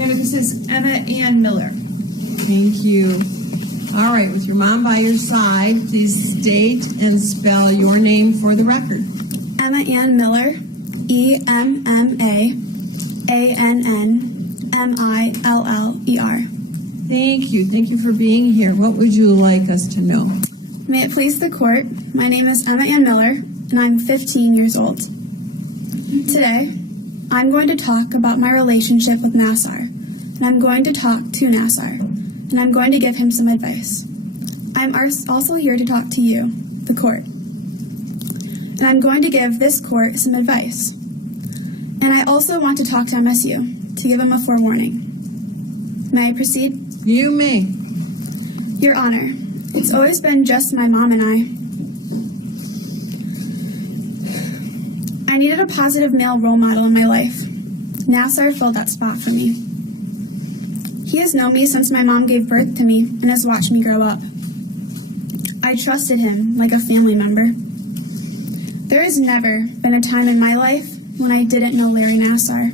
Your Honor, this is Emma Ann Miller. Thank you. All right, with your mom by your side, please state and spell your name for the record. Emma Ann Miller, EMMAANNMILLER. Thank you. Thank you for being here. What would you like us to know? May it please the court, my name is Emma Ann Miller, and I'm 15 years old. Today, I'm going to talk about my relationship with Nassar, and I'm going to talk to Nassar, and I'm going to give him some advice. I'm also here to talk to you, the court, and I'm going to give this court some advice. And I also want to talk to MSU to give them a forewarning. May I proceed? You may. Your Honor, it's always been just my mom and I. I needed a positive male role model in my life. Nassar filled that spot for me. He has known me since my mom gave birth to me and has watched me grow up. I trusted him like a family member. There has never been a time in my life when I didn't know Larry Nassar.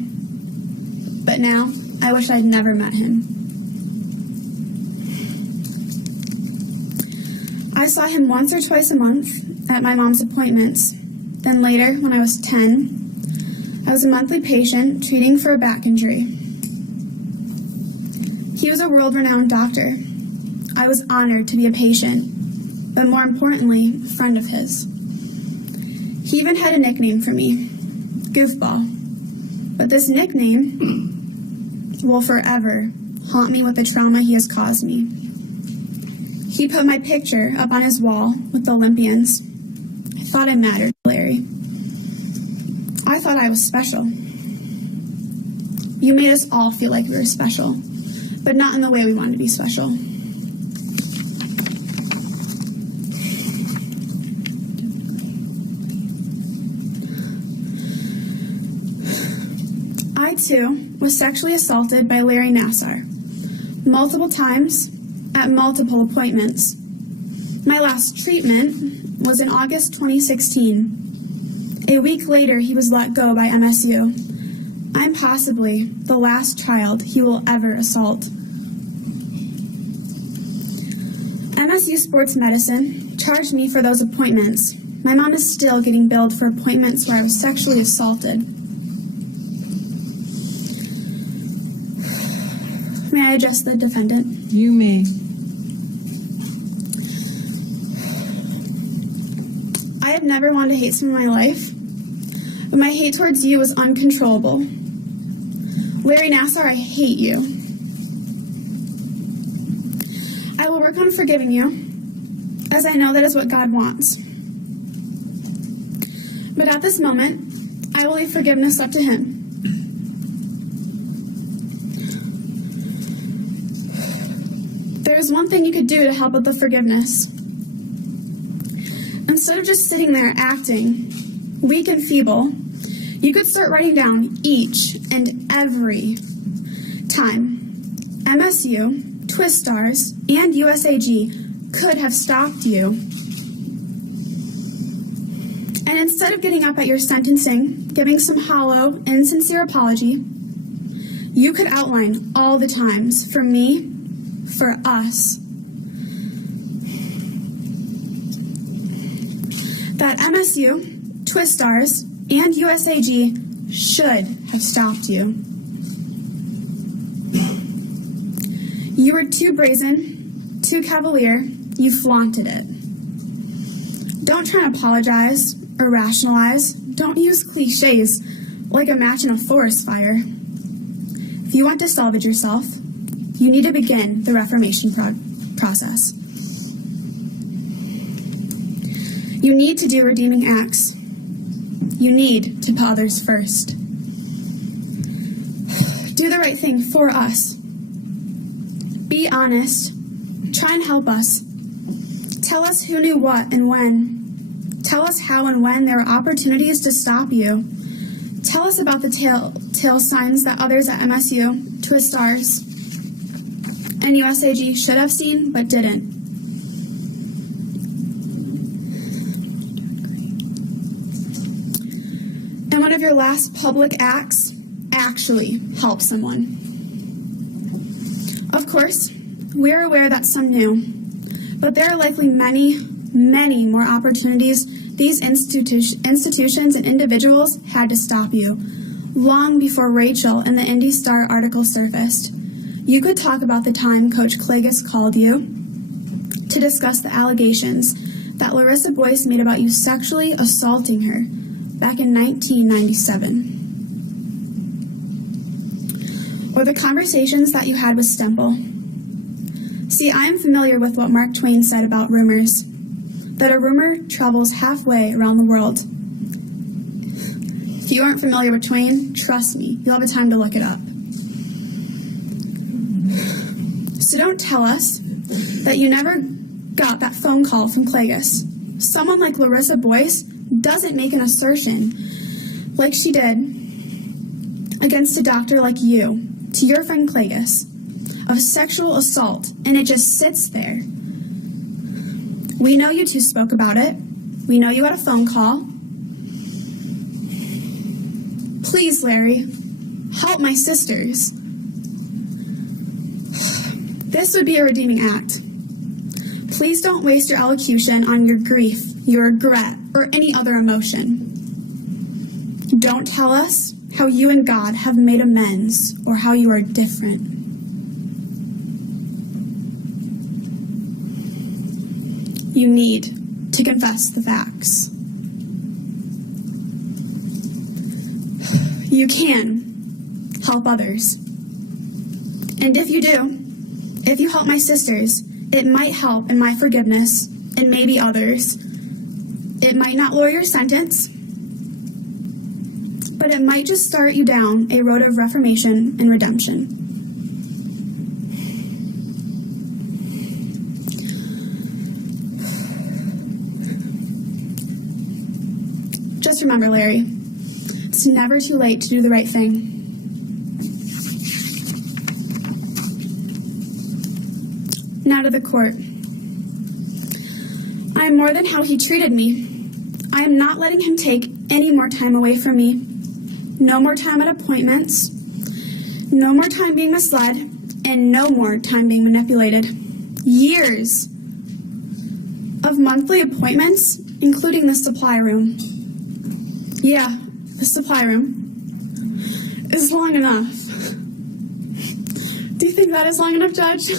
But now, I wish I'd never met him. I saw him once or twice a month at my mom's appointments. Then later, when I was 10, I was a monthly patient treating for a back injury. He was a world-renowned doctor. I was honored to be a patient, but more importantly, a friend of his. He even had a nickname for me, Goofball. But this nickname will forever haunt me with the trauma he has caused me. He put my picture up on his wall with the Olympians. I thought I mattered, Larry. I thought I was special. You made us all feel like we were special, but not in the way we wanted to be special. I, too, was sexually assaulted by Larry Nassar, multiple times, at multiple appointments. My last treatment was in August 2016. A week later, he was let go by MSU. I'm possibly the last child he will ever assault. MSU Sports Medicine charged me for those appointments. My mom is still getting billed for appointments where I was sexually assaulted. May I address the defendant? You may. I have never wanted to hate someone in my life, but my hate towards you was uncontrollable. Larry Nassar, I hate you. I will work on forgiving you, as I know that is what God wants. But at this moment, I will leave forgiveness up to him. There is one thing you could do to help with the forgiveness. Instead of just sitting there acting weak and feeble, you could start writing down each and every time MSU, Twistars, and USAG could have stopped you. And instead of getting up at your sentencing, giving some hollow, insincere apology, you could outline all the times for me, for us, that MSU, Twistars, and USAG should have stopped you. You were too brazen, too cavalier, you flaunted it. Don't try to apologize or rationalize. Don't use cliches like a match in a forest fire. If you want to salvage yourself, you need to begin the reformation process. You need to do redeeming acts. You need to put others first. Do the right thing for us. Be honest. Try and help us. Tell us who knew what and when. Tell us how and when there were opportunities to stop you. Tell us about the telltale signs that others at MSU, Twistars, and USAG should have seen but didn't. And one of your last public acts, actually help someone. Of course, we are aware that some knew, but there are likely many, many more opportunities these institutions and individuals had to stop you, long before Rachel and the Indy Star article surfaced. You could talk about the time Coach Klages called you to discuss the allegations that Larissa Boyce made about you sexually assaulting her back in 1997. Or the conversations that you had with Stemple. See, I am familiar with what Mark Twain said about rumors, that a rumor travels halfway around the world. If you aren't familiar with Twain, trust me, you'll have a time to look it up. So don't tell us that you never got that phone call from Klages. Someone like Larissa Boyce doesn't make an assertion like she did against a doctor like you, to your friend Klages, of sexual assault, and it just sits there. We know you two spoke about it. We know you had a phone call. Please, Larry, help my sisters. This would be a redeeming act. Please don't waste your elocution on your grief, your regret, or any other emotion. Don't tell us how you and God have made amends or how you are different. You need to confess the facts. You can help others. And if you do, if you help my sisters, it might help in my forgiveness and maybe others. It might not lower your sentence, but it might just start you down a road of reformation and redemption. Just remember, Larry, it's never too late to do the right thing. Now to the court. I am more than how he treated me. I am not letting him take any more time away from me. No more time at appointments. No more time being misled. And no more time being manipulated. Years of monthly appointments, including the supply room. Yeah, the supply room is long enough. Do you think that is long enough, Judge?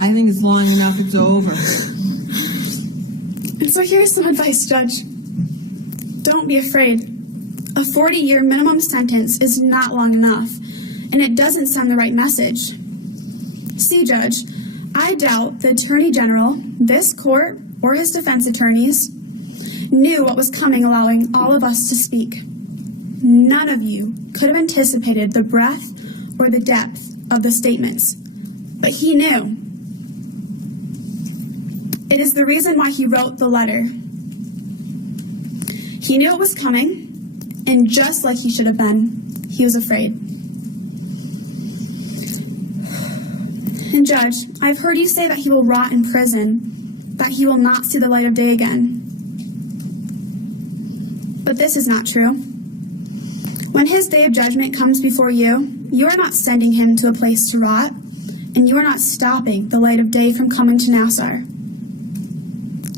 I think it's long enough it's over. And so here's some advice, Judge. Don't be afraid. A 40-year minimum sentence is not long enough, and it doesn't send the right message. See, Judge, I doubt the Attorney General, this court, or his defense attorneys knew what was coming, allowing all of us to speak. None of you could have anticipated the breadth or the depth of the statements, but he knew. It is the reason why he wrote the letter. He knew it was coming, and just like he should have been, he was afraid. And Judge, I've heard you say that he will rot in prison, that he will not see the light of day again. But this is not true. When his day of judgment comes before you, you are not sending him to a place to rot, and you are not stopping the light of day from coming to Nassar.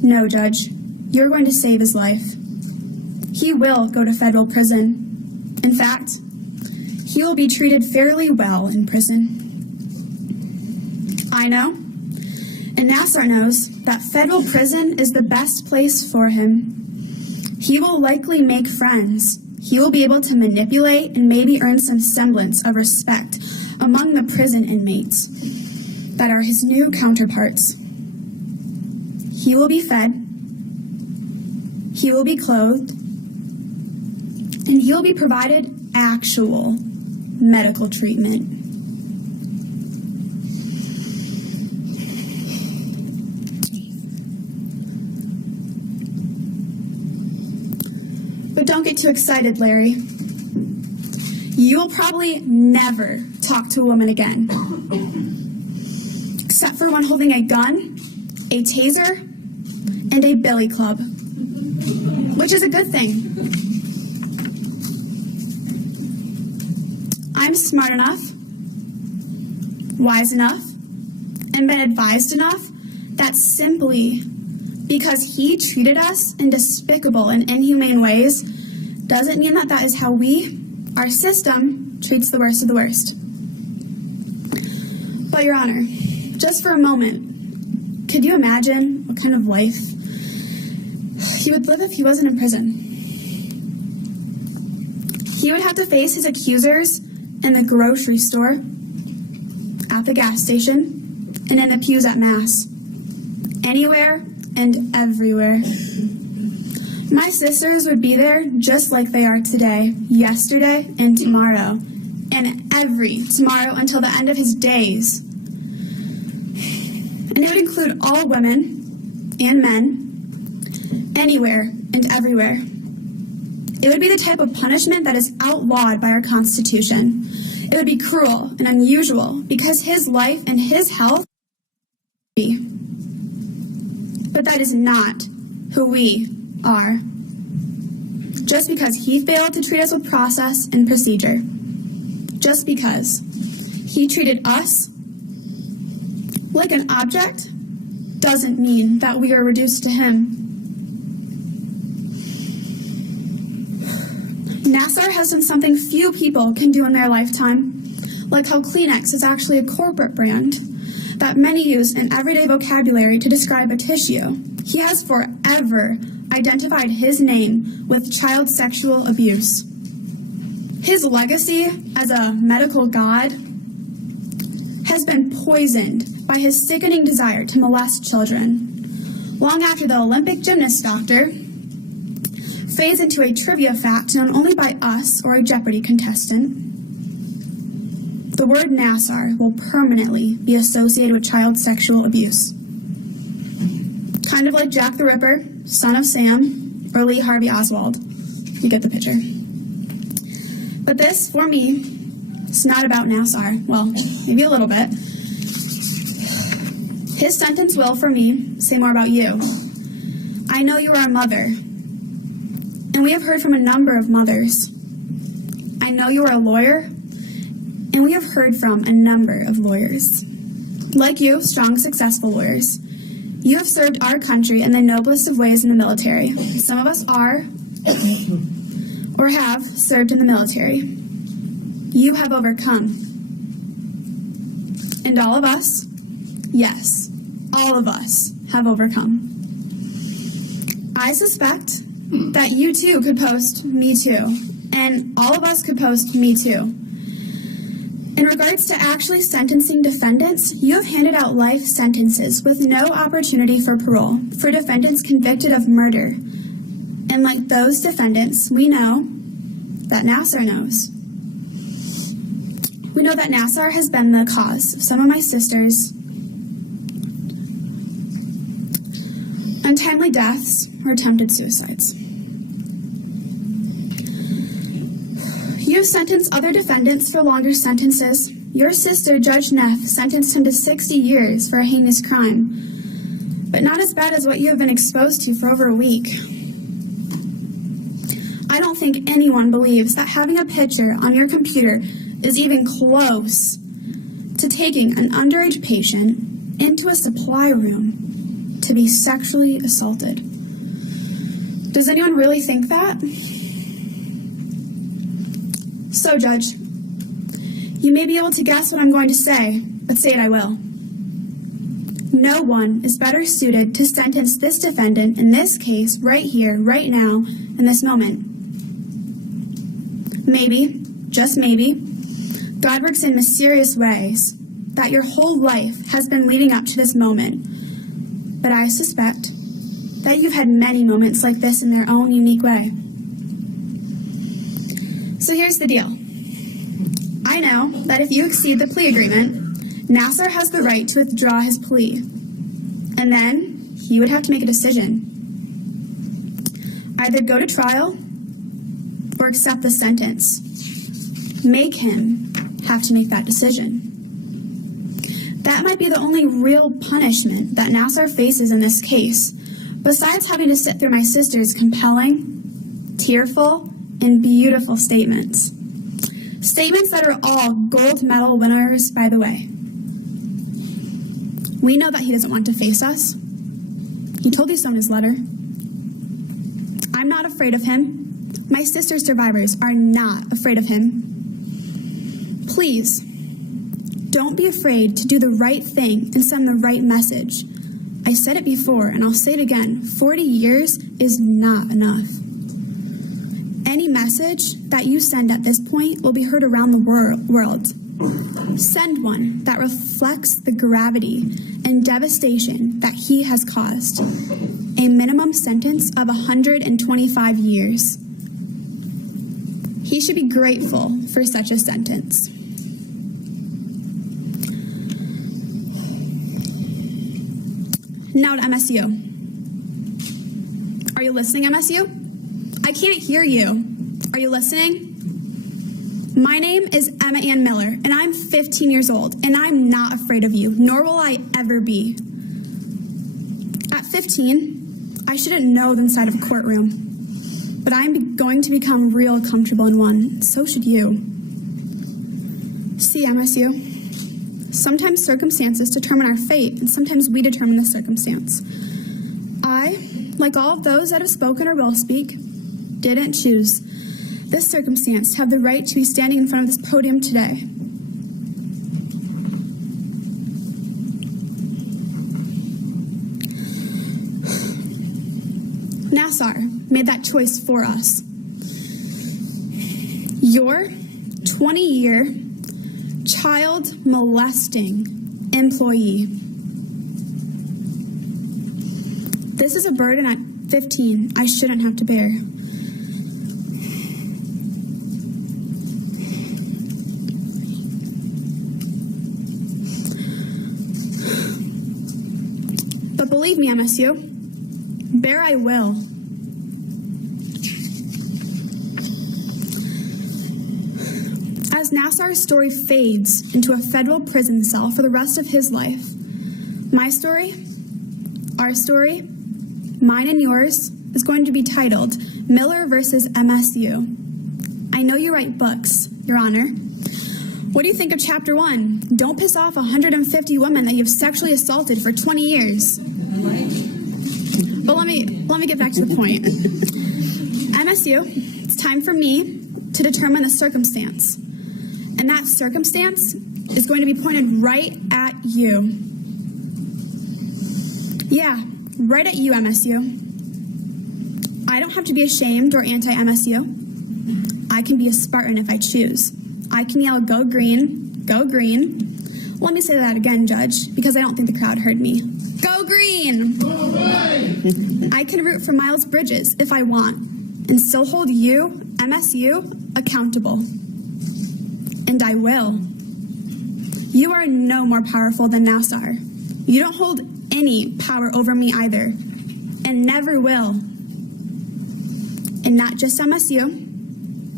No, Judge, you're going to save his life. He will go to federal prison. In fact, he will be treated fairly well in prison. I know, and Nassar knows, that federal prison is the best place for him. He will likely make friends. He will be able to manipulate and maybe earn some semblance of respect among the prison inmates that are his new counterparts. He will be fed, he will be clothed, and he will be provided actual medical treatment. But don't get too excited, Larry. You will probably never talk to a woman again. Except for one holding a gun, a taser, and a billy club. Which is a good thing. I'm smart enough, wise enough, and been advised enough that simply because he treated us in despicable and inhumane ways doesn't mean that that is how our system, treats the worst of the worst. But, Your Honor, just for a moment, could you imagine what kind of life he would live if he wasn't in prison? He would have to face his accusers in the grocery store, at the gas station, and in the pews at Mass. Anywhere and everywhere. My sisters would be there just like they are today, yesterday, and tomorrow, and every tomorrow until the end of his days. And it would include all women and men, anywhere and everywhere. It would be the type of punishment that is outlawed by our Constitution. It would be cruel and unusual because his life and his health would be. But that is not who we are. Just because he failed to treat us with process and procedure. Just because he treated us like an object doesn't mean that we are reduced to him. Nassar has done something few people can do in their lifetime, like how Kleenex is actually a corporate brand that many use in everyday vocabulary to describe a tissue. He has forever identified his name with child sexual abuse. His legacy as a medical god has been poisoned by his sickening desire to molest children, long after the Olympic gymnast doctor fades into a trivia fact known only by us or a Jeopardy contestant. The word Nassar will permanently be associated with child sexual abuse. Kind of like Jack the Ripper, Son of Sam, or Lee Harvey Oswald. You get the picture. But this, for me, is not about Nassar. Well, maybe a little bit. His sentence will, for me, say more about you. I know you are a mother, and we have heard from a number of mothers. I know you are a lawyer, and we have heard from a number of lawyers. Like you, strong, successful lawyers. You have served our country in the noblest of ways in the military. Some of us are, or have, served in the military. You have overcome. And all of us, yes, all of us have overcome. I suspect that you too could post "me too," and all of us could post "me too." In regards to actually sentencing defendants, you have handed out life sentences with no opportunity for parole for defendants convicted of murder. And like those defendants, we know that Nassar knows. We know that Nassar has been the cause of some of my sisters' untimely deaths or attempted suicides. You sentenced other defendants for longer sentences. Your sister, Judge Neff, sentenced him to 60 years for a heinous crime, but not as bad as what you have been exposed to for over a week. I don't think anyone believes that having a picture on your computer is even close to taking an underage patient into a supply room to be sexually assaulted. Does anyone really think that? So, Judge, you may be able to guess what I'm going to say, but say it I will. No one is better suited to sentence this defendant in this case right here, right now, in this moment. Maybe, just maybe, God works in mysterious ways that your whole life has been leading up to this moment. But I suspect that you've had many moments like this in their own unique way. So here's the deal. I know that if you exceed the plea agreement, Nassar has the right to withdraw his plea. And then he would have to make a decision. Either go to trial or accept the sentence. Make him have to make that decision. That might be the only real punishment that Nassar faces in this case, besides having to sit through my sister's compelling, tearful, and beautiful statements. Statements that are all gold medal winners, by the way. We know that he doesn't want to face us. He told you so in his letter. I'm not afraid of him. My sister's survivors are not afraid of him. Please, don't be afraid to do the right thing and send the right message. I said it before, and I'll say it again. 40 years is not enough. Any message that you send at this point will be heard around the world. Send one that reflects the gravity and devastation that he has caused. A minimum sentence of 125 years. He should be grateful for such a sentence. Now to MSU. Are you listening, MSU? I can't hear you. Are you listening? My name is Emma Ann Miller, and I'm 15 years old, and I'm not afraid of you, nor will I ever be. At 15, I shouldn't know the inside of a courtroom, but I'm going to become real comfortable in one. So should you. See, MSU, sometimes circumstances determine our fate, and sometimes we determine the circumstance. I, like all of those that have spoken or will speak, didn't choose this circumstance to have the right to be standing in front of this podium today. Nassar made that choice for us. Your 20-year child molesting employee. This is a burden at 15 I shouldn't have to bear. But believe me, MSU, bear I will. As Nassar's story fades into a federal prison cell for the rest of his life, my story, our story, mine and yours, is going to be titled Miller versus MSU. I know you write books, Your Honor. What do you think of Chapter 1? Don't piss off 150 women that you've sexually assaulted for 20 years. But let me get back to the point. MSU, it's time for me to determine the circumstance. And that circumstance is going to be pointed right at you. Yeah, right at you, MSU. I don't have to be ashamed or anti-MSU. I can be a Spartan if I choose. I can yell, "Go green, go green." Let me say that again, Judge, because I don't think the crowd heard me. Go green! Go green! I can root for Miles Bridges if I want, and still hold you, MSU, accountable. And I will. You are no more powerful than Nassar. You don't hold any power over me either, and never will. And not just MSU,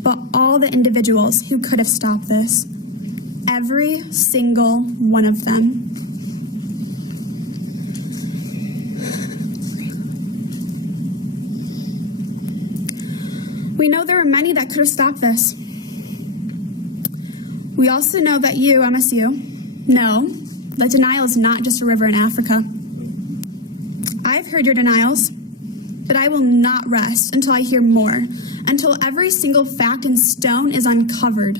but all the individuals who could have stopped this. Every single one of them. We know there are many that could have stopped this. We also know that you, MSU, know that denial is not just a river in Africa. I've heard your denials, but I will not rest until I hear more, until every single fact and stone is uncovered.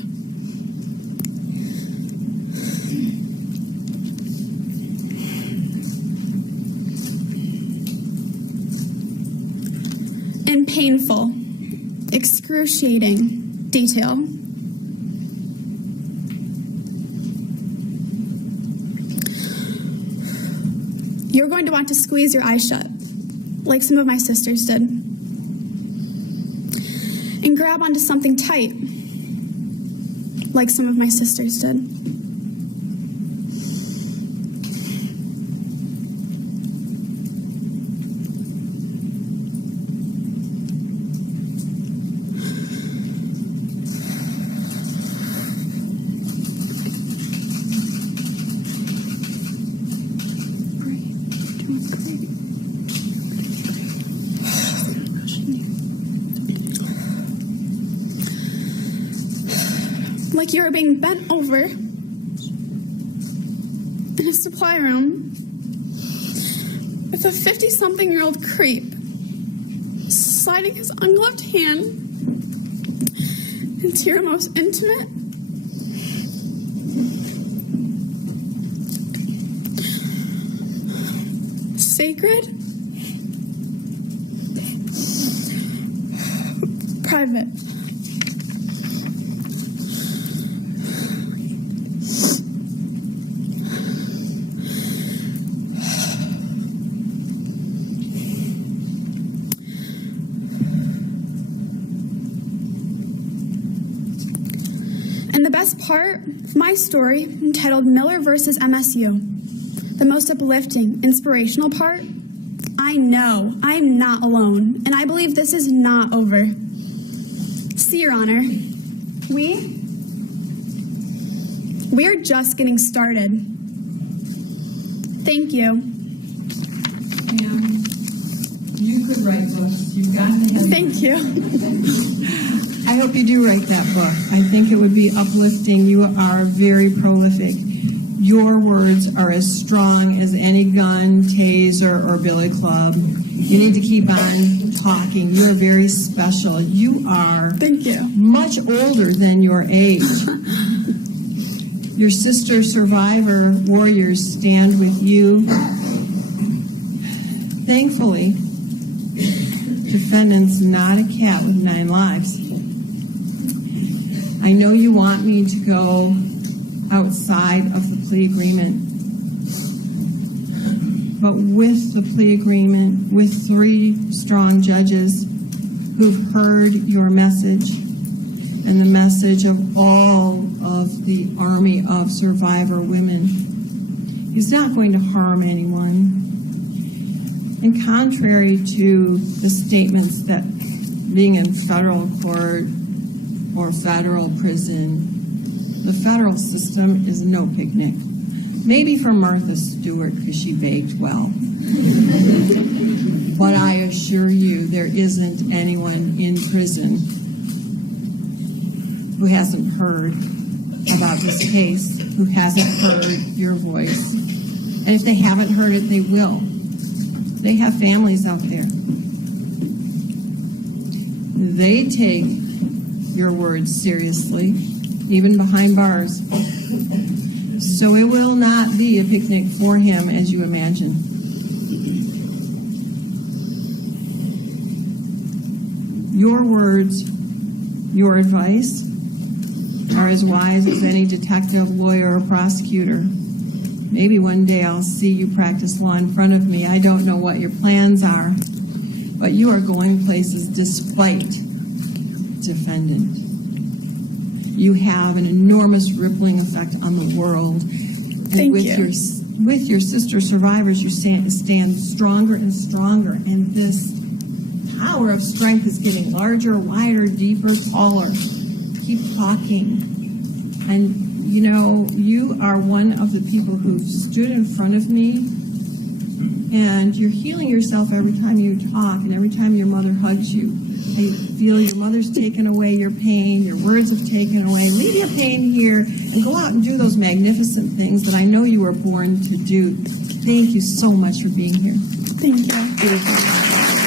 In painful, excruciating detail, you're going to want to squeeze your eyes shut, like some of my sisters did, and grab onto something tight, like some of my sisters did. Like you were being bent over in a supply room The 50-something-year-old creep sliding his ungloved hand into your most intimate, sacred, private, and the best part of my story, entitled Miller versus MSU, the most uplifting, inspirational part, I know I'm not alone, and I believe this is not over. See, Your Honor, we're just getting started. Thank you. Ma'am, you could write books. You've got the head. Thank you. I hope you do write that book. I think it would be uplifting. You are very prolific. Your words are as strong as any gun, taser, or billy club. You need to keep on talking. You are very special. You are Thank you. much older than your age. Your sister survivor warriors stand with you. Thankfully, defendant's not a cat with 9 lives. I know you want me to go outside of the plea agreement, but with the plea agreement, with 3 strong judges who've heard your message and the message of all of the army of survivor women, he's not going to harm anyone. And contrary to the statements that being in federal court or federal prison, the federal system is no picnic. Maybe for Martha Stewart, because she baked well. But I assure you, there isn't anyone in prison who hasn't heard about this case, who hasn't heard your voice. And if they haven't heard it, they will. They have families out there. They take your words seriously, even behind bars. So it will not be a picnic for him as you imagine. Your words, your advice, are as wise as any detective, lawyer, or prosecutor. Maybe one day I'll see you practice law in front of me. I don't know what your plans are, but you are going places despite defendant. You have an enormous rippling effect on the world. And Thank with you. With your sister survivors, you stand stronger and stronger, and this power of strength is getting larger, wider, deeper, taller. Keep talking. And, you know, you are one of the people who stood in front of me, and you're healing yourself every time you talk and every time your mother hugs you. I feel your mother's taken away your pain, your words have taken away. Leave your pain here and go out and do those magnificent things that I know you were born to do. Thank you so much for being here. Thank you.